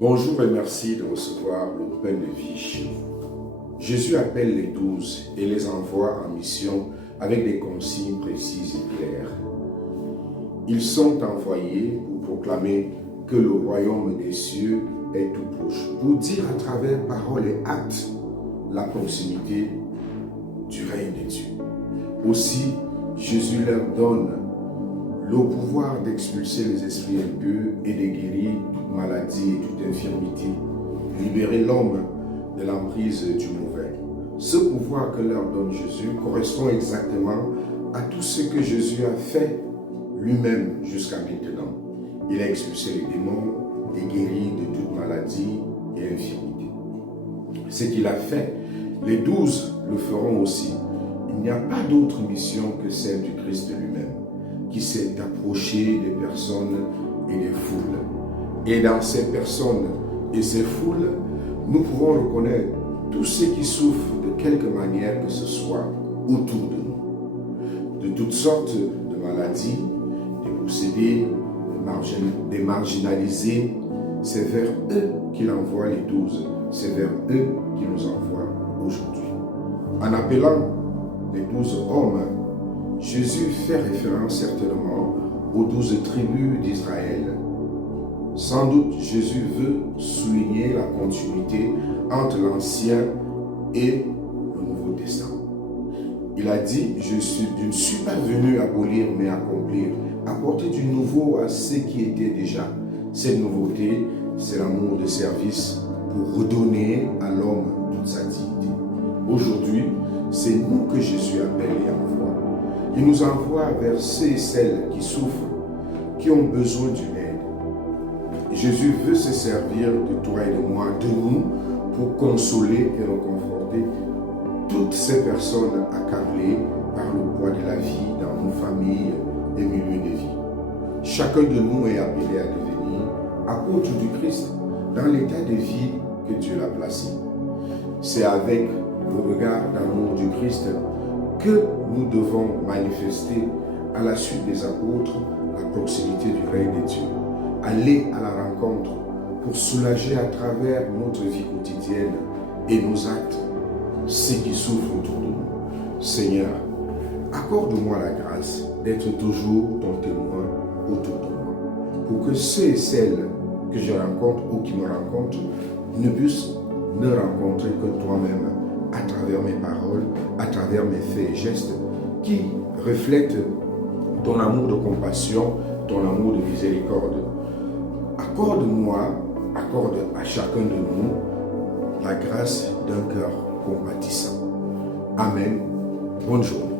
Bonjour et merci de recevoir le pain de vie chez vous. Jésus appelle les 12 et les envoie en mission avec des consignes précises et claires. Ils sont envoyés pour proclamer que le royaume des cieux est tout proche, pour dire à travers paroles et actes la proximité du règne de Dieu. Aussi, Jésus leur donne le pouvoir d'expulser les esprits impieux et de guérir toute maladie et toute infirmité, libérer l'homme de l'emprise du mauvais. Ce pouvoir que leur donne Jésus correspond exactement à tout ce que Jésus a fait lui-même jusqu'à maintenant. Il a expulsé les démons et guéri de toute maladie et infirmité. Ce qu'il a fait, les 12 le feront aussi. Il n'y a pas d'autre mission que celle du Christ lui-même, qui s'est approché des personnes et des foules. Et dans ces personnes et ces foules, nous pouvons reconnaître tous ceux qui souffrent de quelque manière que ce soit autour de nous. De toutes sortes de maladies, des possédés, des marginalisés, c'est vers eux qu'il envoie les 12. C'est vers eux qu'il nous envoie aujourd'hui. En appelant les 12 hommes, Jésus fait référence certainement aux 12 tribus d'Israël. Sans doute, Jésus veut souligner la continuité entre l'Ancien et le Nouveau Testament. Il a dit, je ne suis pas venu abolir mais accomplir, apporter du nouveau à ce qui était déjà. Cette nouveauté, c'est l'amour de service pour redonner à l'homme toute sa dignité. Aujourd'hui, c'est nous que Jésus appelle et envoie. Il nous envoie vers ceux et celles qui souffrent, qui ont besoin d'une aide. Et Jésus veut se servir de toi et de moi, de nous, pour consoler et reconforter toutes ces personnes accablées par le poids de la vie dans nos familles et milieux de vie. Chacun de nous est appelé à devenir apôtre du Christ dans l'état de vie que Dieu l'a placé. C'est avec le regard d'amour du Christ que nous devons manifester à la suite des apôtres la proximité du règne de Dieu. Aller à la rencontre pour soulager à travers notre vie quotidienne et nos actes ceux qui souffrent autour de nous. Seigneur, accorde-moi la grâce d'être toujours ton témoin autour de moi, pour que ceux et celles que je rencontre ou qui me rencontrent ne puissent ne rencontrer que toi-même à travers mes paroles, à travers mes faits et gestes qui reflètent ton amour de compassion, ton amour de miséricorde. Accorde-moi, accorde à chacun de nous la grâce d'un cœur compatissant. Amen. Bonne journée.